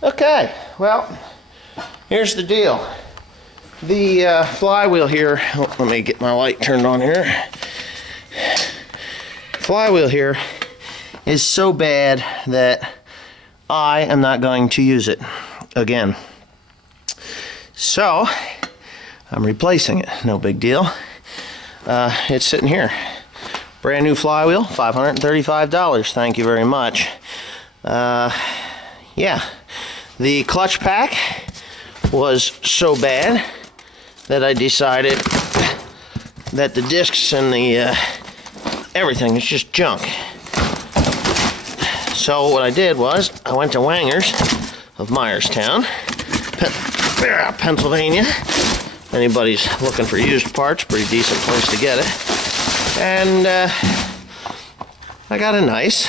Okay, well, here's the deal. The flywheel here, let me get my light turned on here. Flywheel here is so bad that I am not going to use it again. So, I'm replacing it, no big deal. It's sitting here. Brand new flywheel, $535, thank you very much. Yeah, the clutch pack was so bad that I decided that the discs and the everything is just junk. So what I did was I went to Wanger's of Myerstown, Pennsylvania. Anybody's looking for used parts, pretty decent place to get it. And I got a nice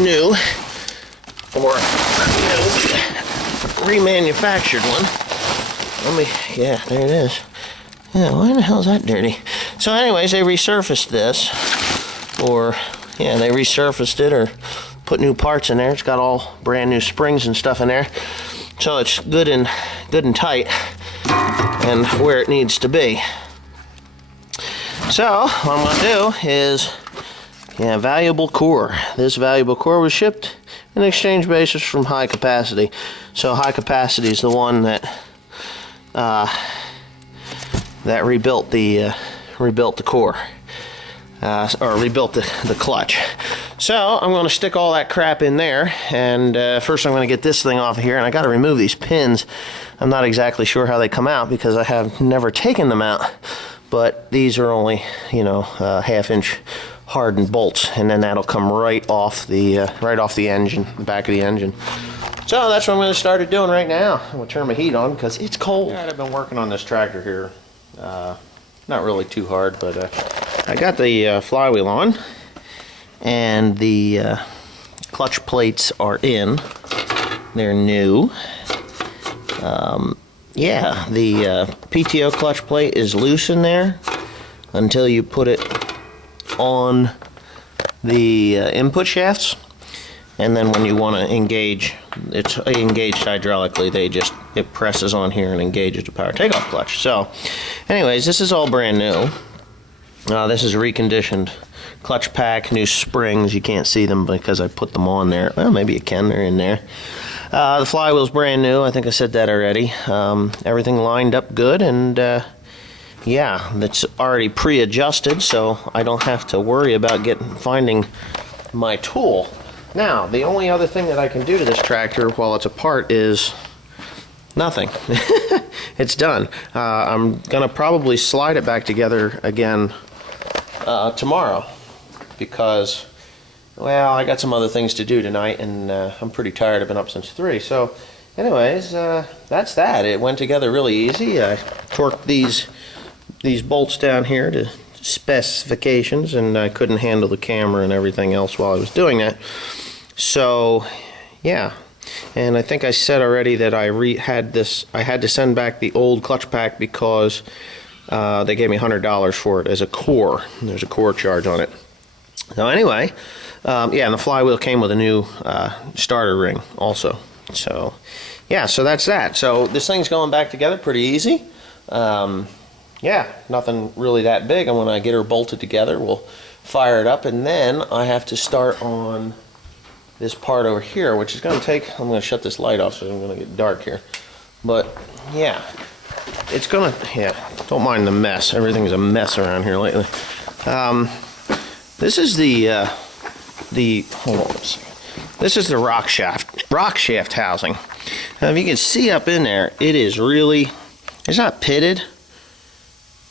new or remanufactured one. Yeah, there it is. Yeah, why the hell is that dirty? So anyways, they resurfaced this, or yeah, they resurfaced it or put new parts in there. It's got all brand new springs and stuff in there, so it's good and tight and where it needs to be. So what I'm gonna do is, yeah, valuable core. This valuable core was shipped in exchange basis from High Capacity. So High Capacity is the one that rebuilt the core, or rebuilt the clutch. So I'm going to stick all that crap in there, and first I'm going to get this thing off of here, and I got to remove these pins. I'm not exactly sure how they come out because I have never taken them out, but these are only, you know, half-inch hardened bolts, and then that'll come right off the engine, the back of the engine. So that's what I'm going to start doing right now. I'm going to turn my heat on because it's cold. Right, I've been working on this tractor here, not really too hard, but I got the flywheel on, and the clutch plates are in. They're new. Yeah, the PTO clutch plate is loose in there until you put it on the input shafts, and then when you want to engage, it's engaged hydraulically. It presses on here and engages the power takeoff clutch. So anyways, this is all brand new. This is a reconditioned clutch pack, new springs. You can't see them because I put them on there. Well, maybe you can, they're in there. The flywheel's brand new, I think I said that already. Everything lined up good, and yeah, that's already pre-adjusted, so I don't have to worry about finding my tool. Now, the only other thing that I can do to this tractor while it's apart is nothing. It's done. I'm gonna probably slide it back together again tomorrow because, well, I got some other things to do tonight, and I'm pretty tired. I've been up since 3. So anyways, that's that. It went together really easy. I torqued these bolts down here to specifications, and I couldn't handle the camera and everything else while I was doing that. So yeah, and I think I said already that I had to send back the old clutch pack because they gave me $100 for it as a core. There's a core charge on it. So anyway, yeah, and the flywheel came with a new starter ring also. So yeah, so that's that. So this thing's going back together pretty easy. Yeah, nothing really that big. And when I get her bolted together, we'll fire it up, and then I have to start on this part over here, which is going to take, I'm going to shut this light off so it's going to get dark here. But yeah, it's going to, yeah, don't mind the mess. Everything's a mess around here lately. This is hold on a second. This is the rock shaft housing. Now, if you can see up in there, it is really, it's not pitted,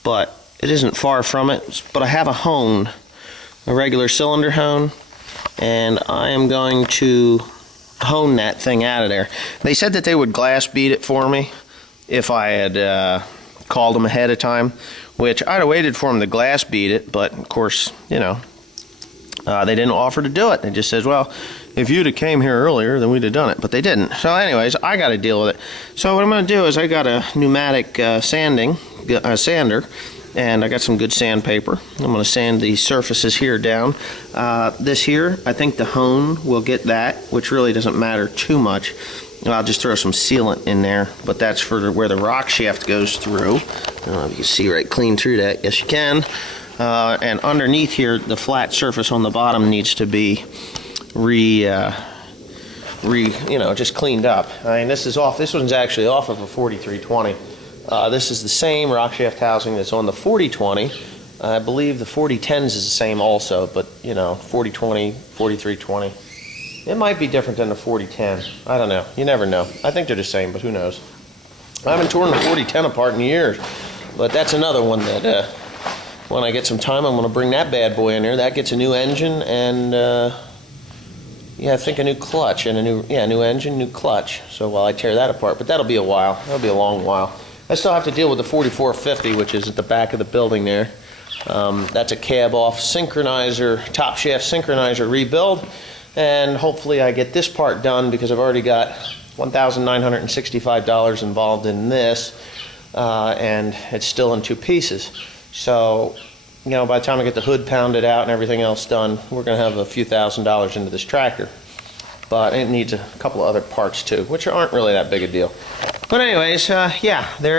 but it isn't far from it. But I have a hone, a regular cylinder hone, and I am going to hone that thing out of there. They said that they would glass bead it for me if I had called them ahead of time, which I'd have waited for them to glass bead it, but of course, you know, they didn't offer to do it. They just says, well, if you'd have came here earlier, then we'd have done it, but they didn't. So anyways, I got to deal with it. So what I'm going to do is I got a pneumatic sander, and I got some good sandpaper. I'm going to sand the surfaces here down. This here, I think the hone will get that, which really doesn't matter too much. I'll just throw some sealant in there, but that's for where the rock shaft goes through. I don't know if you can see right clean through that. Yes, you can. And underneath here, the flat surface on the bottom needs to be just cleaned up. I mean, this is off. This one's actually off of a 4320. This is the same rock shaft housing that's on the 4020. I believe the 4010s is the same also, but 4020, 4320. It might be different than the 4010. I don't know. You never know. I think they're the same, but who knows? I haven't torn the 4010 apart in years, but that's another one that when I get some time, I'm going to bring that bad boy in there. That gets a new engine and I think a new clutch and a new engine, new clutch. So while I tear that apart, but that'll be a while. That'll be a long while. I still have to deal with the 4450, which is at the back of the building there. That's a cab off synchronizer, top shaft synchronizer rebuild. And hopefully I get this part done because I've already got $1,965 involved in this, and it's still in 2 pieces. So, by the time I get the hood pounded out and everything else done, we're going to have a few $1,000s into this tractor. But it needs a couple of other parts too, which aren't really that big a deal. But anyways, there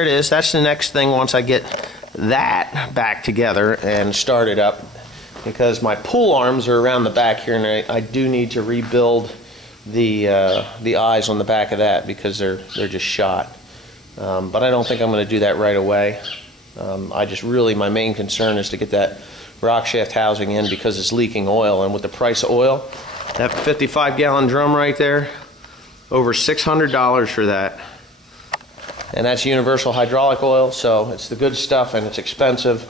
it is. That's the next thing once I get that back together and started up. Because my pull arms are around the back here, and I do need to rebuild the eyes on the back of that because they're just shot. But I don't think I'm going to do that right away. My main concern is to get that rock shaft housing in because it's leaking oil, and with the price of oil, that 55-gallon drum right there, over $600 for that. And that's universal hydraulic oil, so it's the good stuff, and it's expensive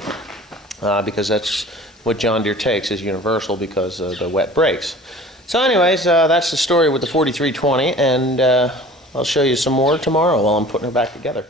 because that's what John Deere takes is universal because of the wet brakes. So anyways, that's the story with the 4320, and I'll show you some more tomorrow while I'm putting her back together.